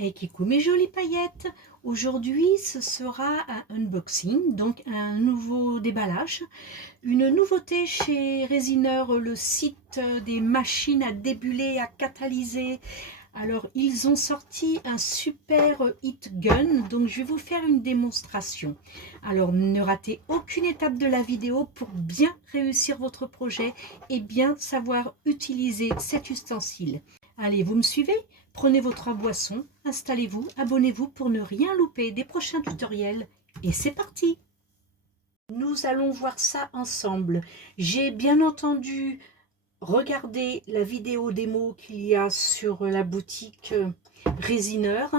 Et coucou mes jolies paillettes, aujourd'hui ce sera un unboxing, donc un nouveau déballage, une nouveauté chez Resineur, le site des machines à débuler, à catalyser. Alors ils ont sorti un super heat gun, donc je vais vous faire une démonstration. Alors ne ratez aucune étape de la vidéo pour bien réussir votre projet et bien savoir utiliser cet ustensile. Allez, vous me suivez? Prenez votre boisson, installez-vous, abonnez-vous pour ne rien louper des prochains tutoriels et c'est parti! Nous allons voir ça ensemble. J'ai bien entendu regardé la vidéo démo qu'il y a sur la boutique Resineur.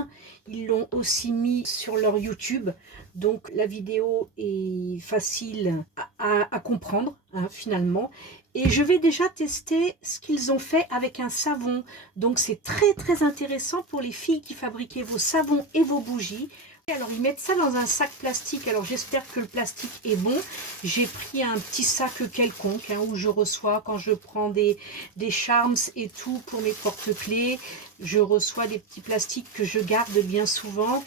Ils l'ont aussi mis sur leur YouTube, donc la vidéo est facile à comprendre finalement. Et je vais déjà tester ce qu'ils ont fait avec un savon. Donc c'est très intéressant pour les filles qui fabriquaient vos savons et vos bougies. Alors ils mettent ça dans un sac plastique, alors j'espère que le plastique est bon. J'ai pris un petit sac quelconque où je reçois quand je prends des charms et tout pour mes porte-clés. Je reçois des petits plastiques que je garde bien souvent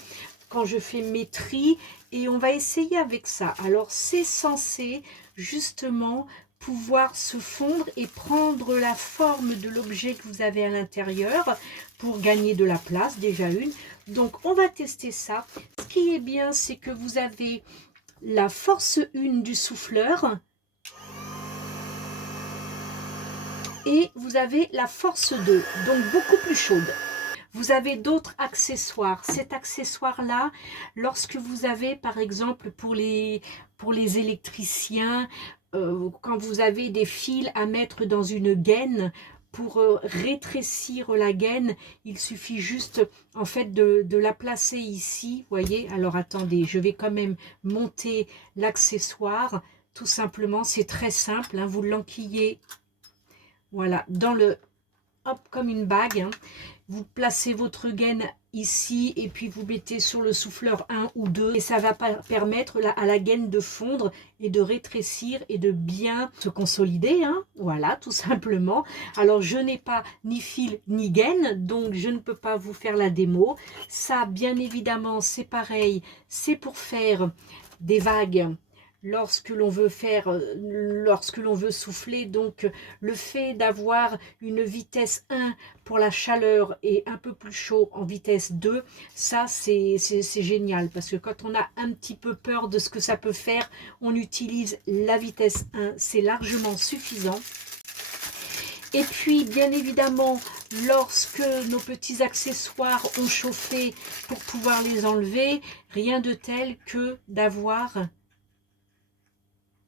quand je fais mes tris et on va essayer avec ça. Alors c'est censé justement pouvoir se fondre et prendre la forme de l'objet que vous avez à l'intérieur pour gagner de la place, déjà une. Donc on va tester ça. Ce qui est bien, c'est que vous avez la force 1 du souffleur et vous avez la force 2, donc beaucoup plus chaude. Vous avez d'autres accessoires. Cet accessoire-là, lorsque vous avez, par exemple, pour les électriciens, quand vous avez des fils à mettre dans une gaine, pour rétrécir la gaine, il suffit juste en fait de la placer ici, voyez. Alors attendez, je vais quand même monter l'accessoire, tout simplement, c'est très simple, vous l'enquillez, voilà, dans le, hop, comme une bague, vous placez votre gaine ici et puis vous mettez sur le souffleur 1 ou 2 et ça va permettre à la gaine de fondre et de rétrécir et de bien se consolider, voilà, tout simplement. Alors je n'ai pas ni fil ni gaine, donc je ne peux pas vous faire la démo. Ça, bien évidemment, c'est pareil, c'est pour faire des vagues lorsque l'on veut souffler. Donc le fait d'avoir une vitesse 1 pour la chaleur et un peu plus chaud en vitesse 2, ça c'est génial, parce que quand on a un petit peu peur de ce que ça peut faire, on utilise la vitesse 1, c'est largement suffisant. Et puis, bien évidemment, lorsque nos petits accessoires ont chauffé pour pouvoir les enlever, rien de tel que d'avoir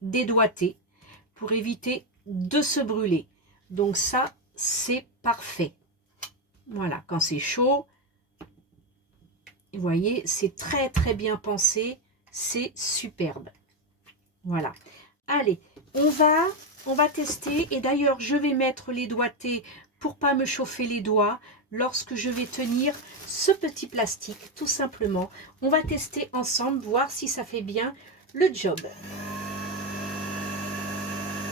des doigtés pour éviter de se brûler. Donc ça, c'est parfait. Voilà, quand c'est chaud, vous voyez, c'est très bien pensé, c'est superbe. Voilà. Allez, on va tester. Et d'ailleurs, je vais mettre les doigtés pour pas me chauffer les doigts lorsque je vais tenir ce petit plastique, tout simplement. On va tester ensemble, voir si ça fait bien le job.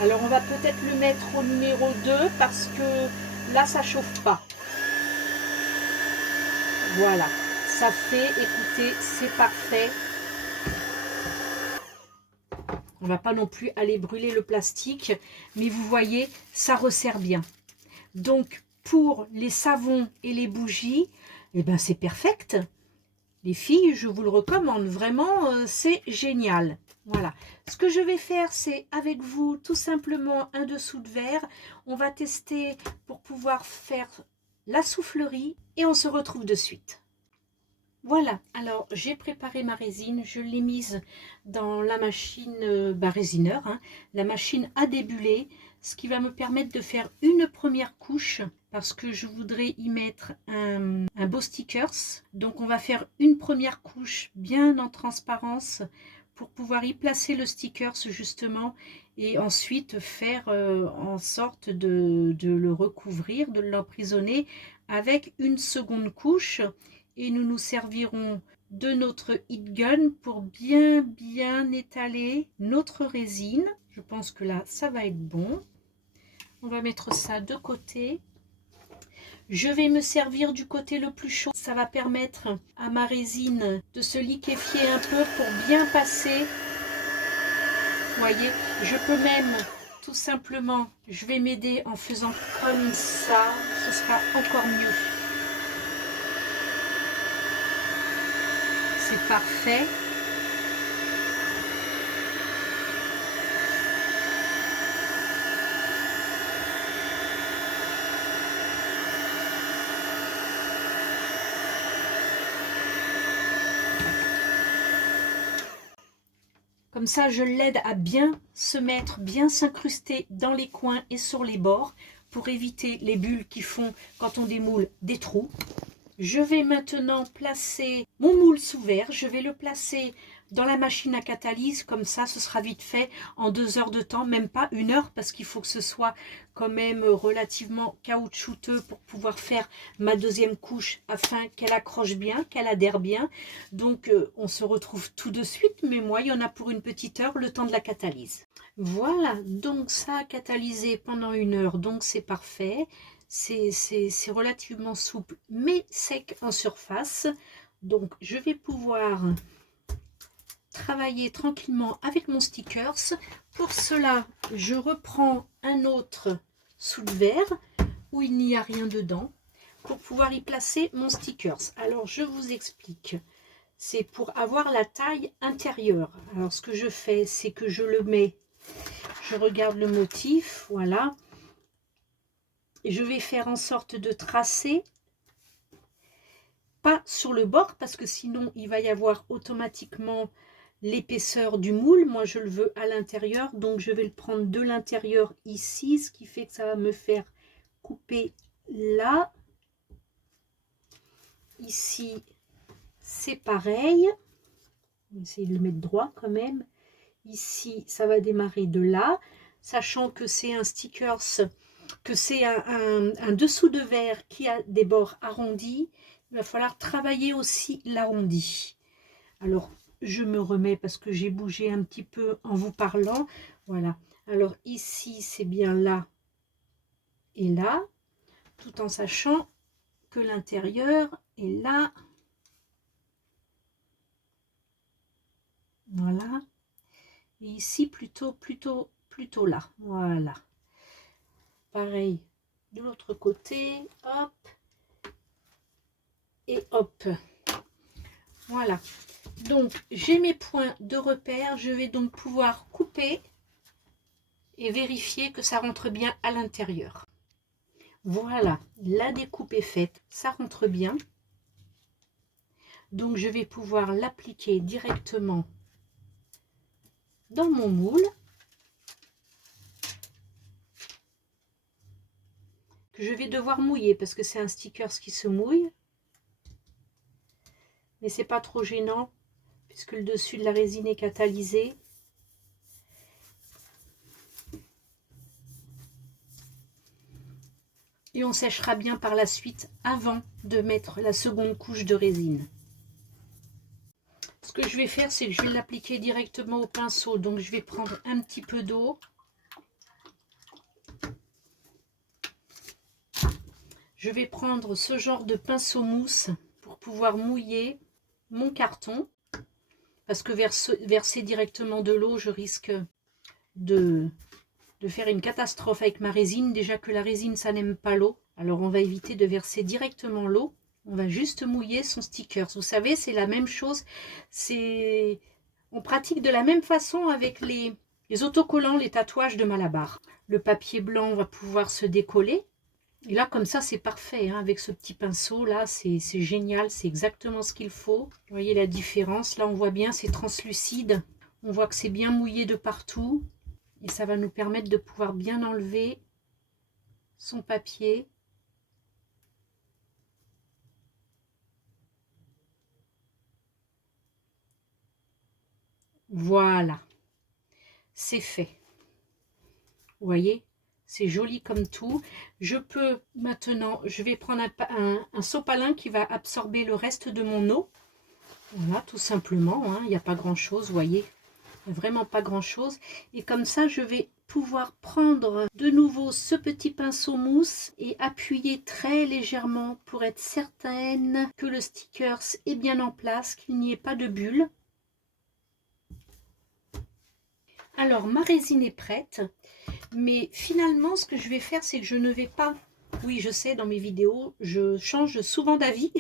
Alors on va peut-être le mettre au numéro 2 parce que là ça chauffe pas. Voilà, ça fait, écoutez, c'est parfait. On va pas non plus aller brûler le plastique, mais vous voyez, ça resserre bien. Donc pour les savons et les bougies, eh ben c'est perfect. Les filles, je vous le recommande, vraiment, c'est génial. Voilà, ce que je vais faire, c'est avec vous tout simplement un dessous de verre. On va tester pour pouvoir faire la soufflerie et on se retrouve de suite. Voilà, alors j'ai préparé ma résine, je l'ai mise dans la machine Resineur, la machine à débuler, ce qui va me permettre de faire une première couche parce que je voudrais y mettre un beau stickers. Donc on va faire une première couche bien en transparence pour pouvoir y placer le stickers justement et ensuite faire en sorte de le recouvrir, de l'emprisonner avec une seconde couche. Et nous nous servirons de notre heat gun pour bien étaler notre résine. Je pense que là ça va être bon. On va mettre ça de côté. Je vais me servir du côté le plus chaud. Ça va permettre à ma résine de se liquéfier un peu pour bien passer. Vous voyez, je peux même tout simplement, je vais m'aider en faisant comme ça. Ce sera encore mieux. C'est parfait. Comme ça, je l'aide à bien se mettre, bien s'incruster dans les coins et sur les bords pour éviter les bulles qui font, quand on démoule, des trous. Je vais maintenant placer mon moule sous verre. Je vais le placer dans la machine à catalyse. Comme ça, ce sera vite fait en 2 heures de temps, même pas 1 heure, parce qu'il faut que ce soit quand même relativement caoutchouteux pour pouvoir faire ma deuxième couche afin qu'elle accroche bien, qu'elle adhère bien. Donc, on se retrouve tout de suite, mais moi, il y en a pour une petite heure, le temps de la catalyse. Voilà, donc ça a catalysé pendant 1 heure, donc c'est parfait. C'est relativement souple, mais sec en surface. Donc, je vais pouvoir travailler tranquillement avec mon stickers. Pour cela, je reprends un autre sous de verre où il n'y a rien dedans pour pouvoir y placer mon stickers. Alors, je vous explique. C'est pour avoir la taille intérieure. Alors, ce que je fais, c'est que je le mets, je regarde le motif, voilà. Et je vais faire en sorte de tracer, pas sur le bord, parce que sinon il va y avoir automatiquement l'épaisseur du moule. Moi je le veux à l'intérieur, donc je vais le prendre de l'intérieur ici, ce qui fait que ça va me faire couper là. Ici c'est pareil, on va essayer de le mettre droit quand même. Ici ça va démarrer de là, sachant que c'est un stickers, que c'est un dessous de verre qui a des bords arrondis. Il va falloir travailler aussi l'arrondi. Alors, je me remets parce que j'ai bougé un petit peu en vous parlant. Voilà. Alors, ici, c'est bien là et là, tout en sachant que l'intérieur est là. Voilà. Et ici, plutôt là. Voilà. Pareil de l'autre côté. Hop. Et hop. Voilà. Donc, j'ai mes points de repère. Je vais donc pouvoir couper et vérifier que ça rentre bien à l'intérieur. Voilà, la découpe est faite. Ça rentre bien. Donc, je vais pouvoir l'appliquer directement dans mon moule. Que je vais devoir mouiller parce que c'est un sticker qui se mouille. Mais c'est pas trop gênant puisque le dessus de la résine est catalysé. Et on séchera bien par la suite avant de mettre la seconde couche de résine. Ce que je vais faire, c'est que je vais l'appliquer directement au pinceau. Donc je vais prendre un petit peu d'eau. Je vais prendre ce genre de pinceau mousse pour pouvoir mouiller mon carton. Parce que verser directement de l'eau, je risque de faire une catastrophe avec ma résine. Déjà que la résine, ça n'aime pas l'eau. Alors on va éviter de verser directement l'eau. On va juste mouiller son sticker. Vous savez, c'est la même chose. On pratique de la même façon avec les autocollants, les tatouages de Malabar. Le papier blanc va pouvoir se décoller. Et là, comme ça, c'est parfait. Hein, avec ce petit pinceau, là, c'est génial. C'est exactement ce qu'il faut. Vous voyez la différence. Là, on voit bien, c'est translucide. On voit que c'est bien mouillé de partout. Et ça va nous permettre de pouvoir bien enlever son papier. Voilà. C'est fait. Vous voyez, c'est joli comme tout. Je peux maintenant, je vais prendre un sopalin qui va absorber le reste de mon eau. Voilà, tout simplement. Hein, il n'y a pas grand-chose, vous voyez. Il n'y a vraiment pas grand-chose. Et comme ça, je vais pouvoir prendre de nouveau ce petit pinceau mousse et appuyer très légèrement pour être certaine que le sticker est bien en place, qu'il n'y ait pas de bulle. Alors ma résine est prête, mais finalement ce que je vais faire, c'est que je ne vais pas... Oui, je sais, dans mes vidéos, je change souvent d'avis.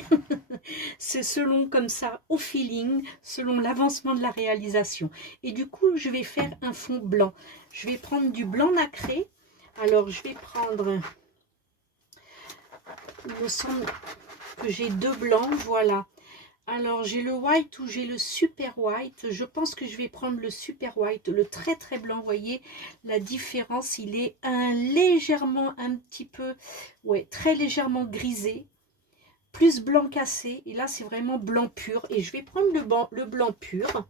C'est selon comme ça, au feeling, selon l'avancement de la réalisation. Et du coup, je vais faire un fond blanc. Je vais prendre du blanc nacré. Alors, je vais prendre... Il me semble que j'ai deux blancs, voilà. Alors, j'ai le white ou j'ai le super white. Je pense que je vais prendre le super white, le très très blanc. Vous voyez, la différence, il est légèrement, un petit peu, ouais, très légèrement grisé. Plus blanc cassé. Et là, c'est vraiment blanc pur. Et je vais prendre le blanc pur.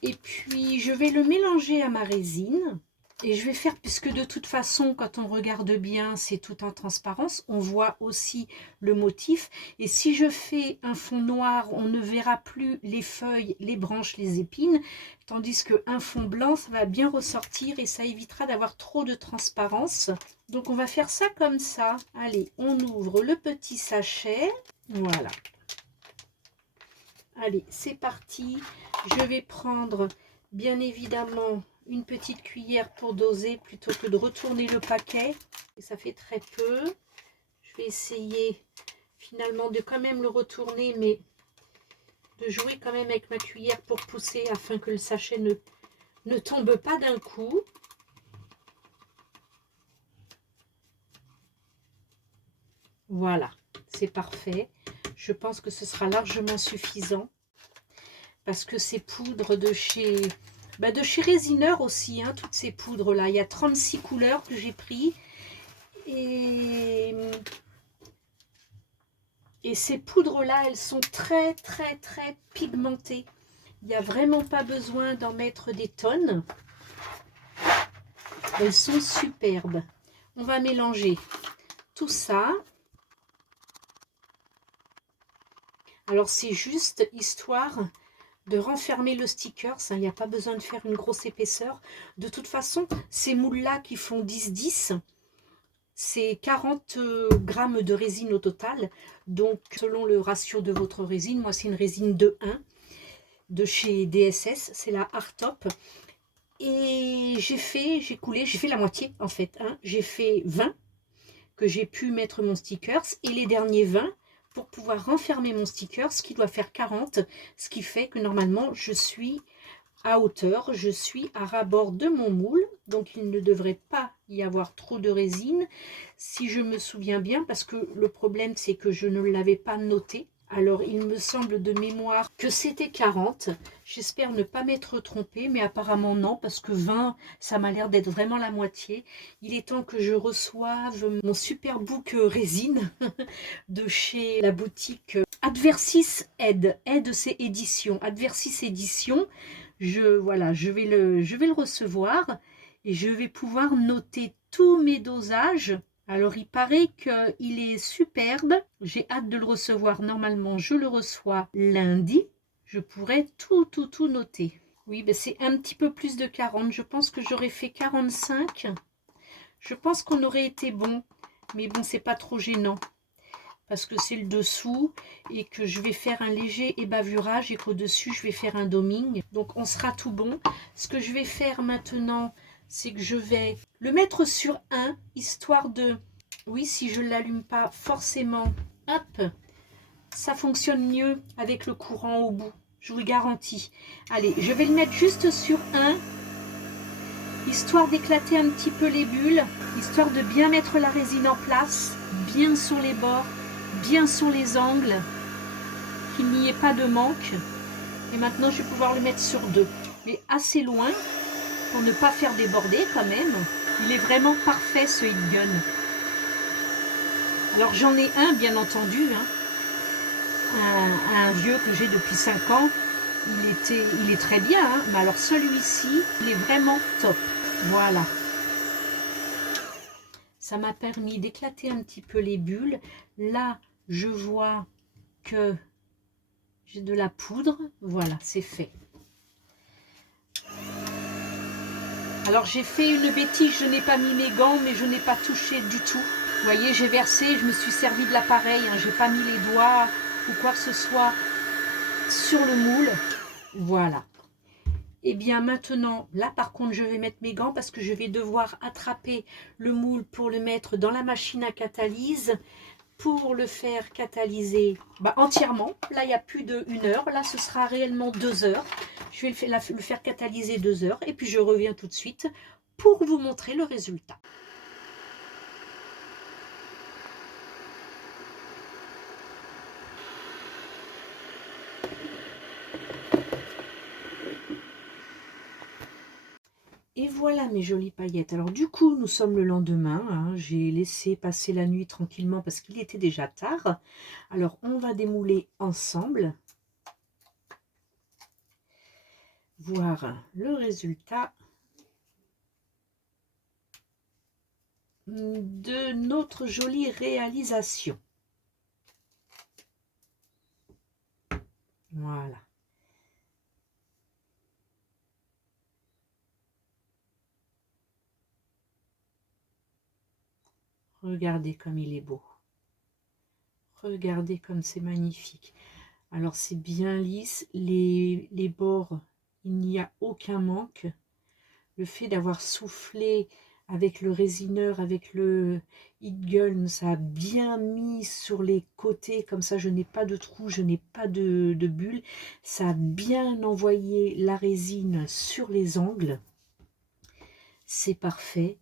Et puis, je vais le mélanger à ma résine. Et je vais faire, puisque de toute façon, quand on regarde bien, c'est tout en transparence. On voit aussi le motif. Et si je fais un fond noir, on ne verra plus les feuilles, les branches, les épines. Tandis qu'un fond blanc, ça va bien ressortir et ça évitera d'avoir trop de transparence. Donc, on va faire ça comme ça. Allez, on ouvre le petit sachet. Voilà. Allez, c'est parti. Je vais prendre, bien évidemment, une petite cuillère pour doser plutôt que de retourner le paquet. Et ça fait très peu. Je vais essayer finalement de quand même le retourner, mais de jouer quand même avec ma cuillère pour pousser afin que le sachet ne tombe pas d'un coup. Voilà, c'est parfait. Je pense que ce sera largement suffisant. Parce que ces poudres de chez Résineur aussi, hein, toutes ces poudres là, il y a 36 couleurs que j'ai pris et ces poudres là, elles sont très très très pigmentées. Il n'y a vraiment pas besoin d'en mettre des tonnes. Elles sont superbes. On va mélanger tout ça. Alors c'est juste histoire de renfermer le sticker, ça, il n'y a pas besoin de faire une grosse épaisseur. De toute façon, ces moules-là qui font 10-10, c'est 40 grammes de résine au total. Donc, selon le ratio de votre résine, moi, c'est une résine de 1 de chez DSS, c'est la Hardtop. Et j'ai fait la moitié, en fait. Hein. J'ai fait 20 que j'ai pu mettre mon sticker et les derniers 20 pour pouvoir renfermer mon sticker, ce qui doit faire 40, ce qui fait que normalement je suis à hauteur, je suis à ras-bord de mon moule, donc il ne devrait pas y avoir trop de résine, si je me souviens bien, parce que le problème c'est que je ne l'avais pas noté. Alors, il me semble de mémoire que c'était 40. J'espère ne pas m'être trompée, mais apparemment non, parce que 20, ça m'a l'air d'être vraiment la moitié. Il est temps que je reçoive mon super book résine de chez la boutique Adversis Aide. Aide, c'est édition. Adversis Édition. Voilà, je vais le recevoir et je vais pouvoir noter tous mes dosages. Alors, il paraît qu'il est superbe. J'ai hâte de le recevoir. Normalement, je le reçois lundi. Je pourrais tout noter. Oui, ben c'est un petit peu plus de 40. Je pense que j'aurais fait 45. Je pense qu'on aurait été bon. Mais bon, c'est pas trop gênant. Parce que c'est le dessous et que je vais faire un léger ébavurage et qu'au-dessus, je vais faire un doming. Donc, on sera tout bon. Ce que je vais faire maintenant, c'est que je vais le mettre sur 1, histoire de... Oui, si je ne l'allume pas forcément, hop, ça fonctionne mieux avec le courant au bout. Je vous le garantis. Allez, je vais le mettre juste sur 1, histoire d'éclater un petit peu les bulles, histoire de bien mettre la résine en place, bien sur les bords, bien sur les angles, qu'il n'y ait pas de manque. Et maintenant, je vais pouvoir le mettre sur 2, mais assez loin, pour ne pas faire déborder quand même. Il est vraiment parfait ce heat gun. Alors j'en ai un bien entendu, hein, un vieux que j'ai depuis 5 ans. Il est très bien, hein, mais alors celui-ci, il est vraiment top. Voilà. Ça m'a permis d'éclater un petit peu les bulles. Là, je vois que j'ai de la poudre. Voilà, c'est fait. Alors j'ai fait une bêtise, je n'ai pas mis mes gants, mais je n'ai pas touché du tout. Vous voyez, j'ai versé, je me suis servi de l'appareil, hein, j'ai pas mis les doigts ou quoi que ce soit sur le moule. Voilà. Et bien maintenant, là par contre, je vais mettre mes gants parce que je vais devoir attraper le moule pour le mettre dans la machine à catalyse, pour le faire catalyser entièrement. Là, il y a plus d'1 heure. Là, ce sera réellement 2 heures. Je vais le faire catalyser 2 heures et puis je reviens tout de suite pour vous montrer le résultat. Et voilà mes jolies paillettes. Alors du coup, nous sommes le lendemain. Hein. J'ai laissé passer la nuit tranquillement parce qu'il était déjà tard. Alors on va démouler ensemble. Voir le résultat de notre jolie réalisation. Voilà. Regardez comme il est beau. Regardez comme c'est magnifique. Alors c'est bien lisse, les bords, il n'y a aucun manque. Le fait d'avoir soufflé avec le résineur, avec le heat gun, ça a bien mis sur les côtés, comme ça je n'ai pas de trou, je n'ai pas de bulle. Ça a bien envoyé la résine sur les angles. C'est parfait.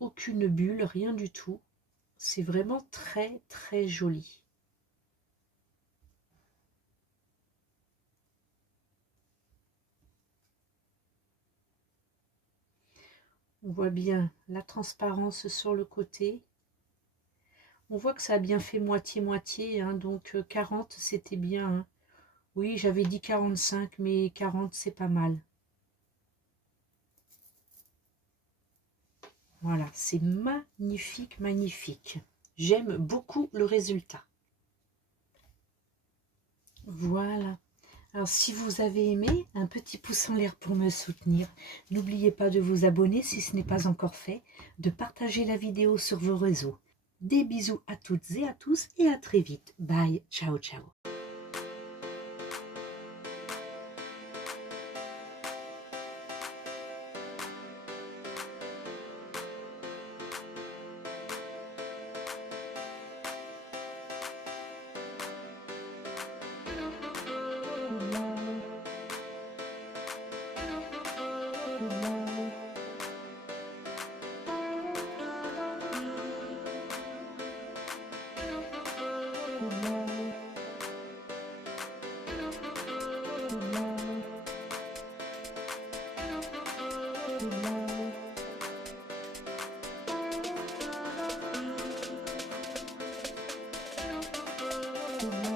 Aucune bulle, rien du tout. C'est vraiment très très joli. On voit bien la transparence sur le côté. On voit que ça a bien fait moitié-moitié, hein, donc 40 c'était bien. Hein. Oui, j'avais dit 45, mais 40 c'est pas mal. Voilà, c'est magnifique, magnifique. J'aime beaucoup le résultat. Voilà. Alors, si vous avez aimé, un petit pouce en l'air pour me soutenir. N'oubliez pas de vous abonner si ce n'est pas encore fait, de partager la vidéo sur vos réseaux. Des bisous à toutes et à tous et à très vite. Bye, ciao, ciao. Thank you.